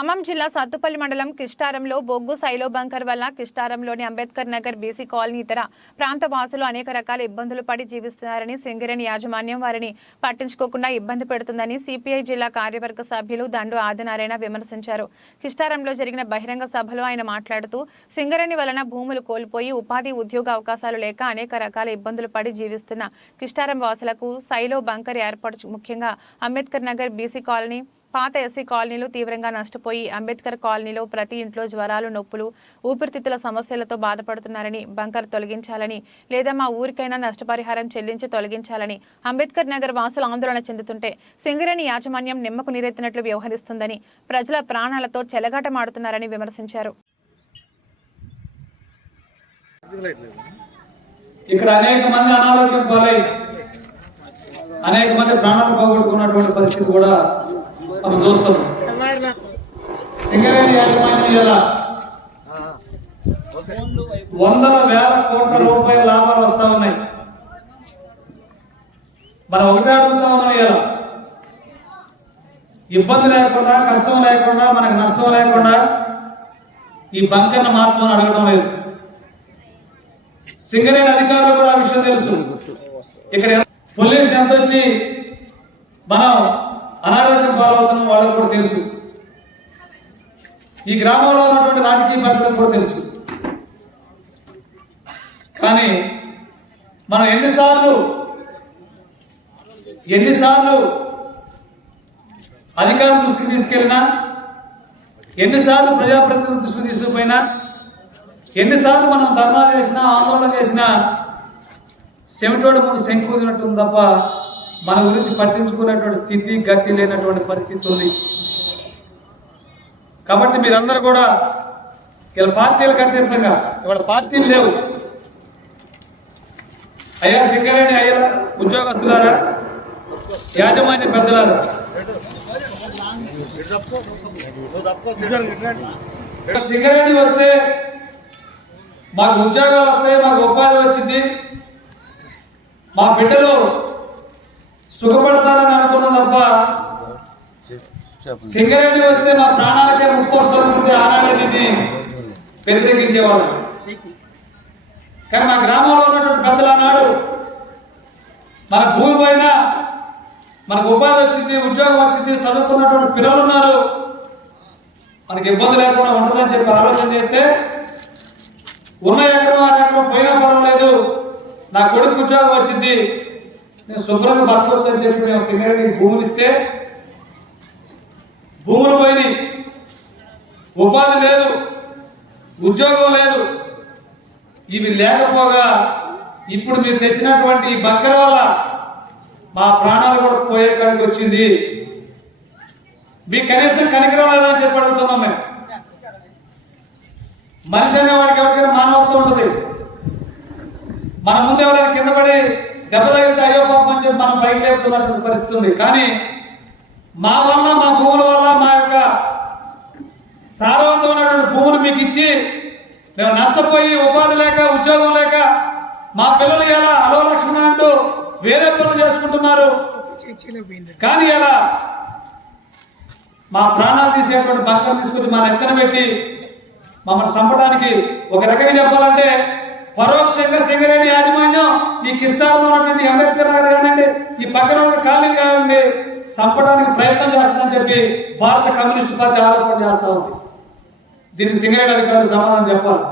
ఖమ్మం జిల్లా సత్తుపల్లి మండలం కిష్టారంలో బొగ్గు సైలో బంకర్ వల్ల కిష్టారంలోని అంబేద్కర్ నగర్ బీసీ కాలనీ ఇతర ప్రాంత వాసులు అనేక రకాల ఇబ్బందులు పడి జీవిస్తున్నారని సింగరేణి యాజమాన్యం వారిని పట్టించుకోకుండా ఇబ్బంది పెడుతుందని సిపిఐ జిల్లా కార్యవర్గ సభ్యులు దండు ఆదినారాయణ విమర్శించారు. కిష్టారంలో జరిగిన బహిరంగ సభలో ఆయన మాట్లాడుతూ సింగరేణి వలన భూములు కోల్పోయి ఉపాధి ఉద్యోగ అవకాశాలు లేక అనేక రకాల ఇబ్బందులు పడి జీవిస్తున్న కిష్టారం వాసులకు సైలో బంకర్ ఏర్పాటు ముఖ్యంగా అంబేద్కర్ నగర్ బీసీ కాలనీ పాత ఎస్సీ కాలనీలు తీవ్రంగా నష్టపోయి అంబేద్కర్ కాలనీలో ప్రతి ఇంట్లో జ్వరాలు నొప్పులు ఊపిరితిత్తుల సమస్యలతో బాధపడుతున్నారని బంకర్ తొలగించాలని లేదా మా ఊరికైనా నష్టపరిహారం చెల్లించి తొలగించాలని అంబేద్కర్ నగర్ వాసులు ఆందోళన చెందుతుంటే సింగరేణి యాజమాన్యం నిమ్మకు నీరెత్తినట్లు వ్యవహరిస్తుందని ప్రజల ప్రాణాలతో చెలగాటమాడుతున్నారని విమర్శించారు. ఇక్కడ అనేక మంది అనారోగ్యం పాలై అనేక మంది ప్రాణాలు పోగొట్టుకున్నటువంటి పరిస్థితి కూడా మనం చూస్తున్నాం. సింగరేణి యాజమాన్యం ఇలా వందల వేల కోట్ల రూపాయల లాభాలు వస్తా ఉన్నాయి. మనం ఒకటే అడుగుతా ఉన్నాం, ఇలా ఇబ్బంది లేకుండా కష్టం లేకుండా మనకు నష్టం లేకుండా ఈ బంకర్ను మార్చమని అడగడం లేదు. సింగరేణి అధికారులు కూడా ఆ విషయం తెలుసు. ఇక్కడ పోలీసు ఎంత వచ్చి మనం అనారోగ్యం పాలవుతున్నాం వాళ్ళకు కూడా తెలుసు. ఈ గ్రామంలో ఉన్నటువంటి రాజకీయ పార్టీలకు కూడా తెలుసు. కానీ మనం ఎన్నిసార్లు అధికారుల దృష్టికి తీసుకెళ్ళినా, ఎన్నిసార్లు ప్రజాప్రతినిధుల దృష్టికి తీసుకుపోయినా, ఎన్నిసార్లు మనం ధర్నా చేసినా ఆందోళన చేసినా చెవిటోడు ముందు శంకుదినట్టుంది తప్ప మన గురించి పట్టించుకునేటువంటి స్థితి గతి లేనటువంటి పరిస్థితి ఉంది. కాబట్టి మీరందరూ కూడా ఇలా పార్టీలకు అతీతంగా, ఇవాళ పార్టీలు లేవు. అయ్యా సింగరేణి అయ్యా ఉద్యోగస్తులారా, యాజమాన్య పెద్దలారా, సింగరేణి వస్తే మాకు ఉద్యోగాలు వస్తాయి, మాకు ఉపాధి వచ్చింది, మా బిడ్డలు సుఖపడతారని అనుకున్నాం తప్ప సింగరేణి వస్తే మా ప్రాణాలకే ముప్పు వస్తుంటే ఆనాడే దీన్ని వ్యతిరేకించేవాళ్ళు. కానీ మా గ్రామంలో ఉన్నటువంటి పెద్దలు అన్నారు, మన భూమి పైన మనకు ఉపాధి వచ్చింది, ఉద్యోగం వచ్చింది, చదువుకున్నటువంటి పిల్లలు ఉన్నారు, మనకి ఇబ్బంది లేకుండా ఉంటుందని చెప్పి ఆలోచన చేస్తే ఉన్న ఎక్కడో ఎక్కడో పోయినా పర్వాలేదు, నా కొడుకు ఉద్యోగం వచ్చింది, నేను శుభ్రంగా బతకొచ్చు అని చెప్పి మేము సింగరేణికి భూములు ఇస్తే భూములు పోయినాయి, ఉపాధి లేదు, ఉద్యోగం లేదు. ఇవి లేకపోగా ఇప్పుడు మీరు తెచ్చినటువంటి బంకర్ వల్ల మా ప్రాణాలు కూడా పోయే కాడికి వచ్చింది. మీకు కనీసం కనికరం లేదని చెప్పి అడుగుతున్నాం మేము. మనిషి అనేవాడికి ఎవరికైనా మానవత్వం ఉంటుంది. మన ముందు ఎవరైనా కింద పడి దెబ్బ తగిలితే అయ్యో పాపం అని చెప్పి మనం పైకి లేపుతున్నటువంటి పరిస్థితి ఉంది. కానీ మా వల్ల, మా భూముల వల్ల, మా యొక్క సారవంతమైనటువంటి భూములు మీకు ఇచ్చి మేము నష్టపోయి ఉపాధి లేక ఉద్యోగం లేక మా పిల్లలు ఎలా అలో లక్ష్మణ అంటూ వేరే పనులు చేసుకుంటున్నారు. కానీ ఎలా మా ప్రాణాలు తీసేటువంటి బంకం తీసుకొచ్చి మా నెత్తన పెట్టి మమ్మల్ని చంపడానికి, ఒక రకంగా చెప్పాలంటే పరోక్షంగా సింగరేణి యాజమాన్యం ఈ కిష్టారంలో ఉన్నటువంటి అంబేద్కర్ నగర్ కానివ్వండి, ఈ పక్కన ఉన్న కాలనీ కానివ్వండి, చంపడానికి ప్రయత్నం చేస్తుందని చెప్పి భారత కమ్యూనిస్ట్ పార్టీ ఆరోపణ చేస్తా ఉంది. దీనికి సింగరేణి అధికారులు సమాధానం చెప్పాలి.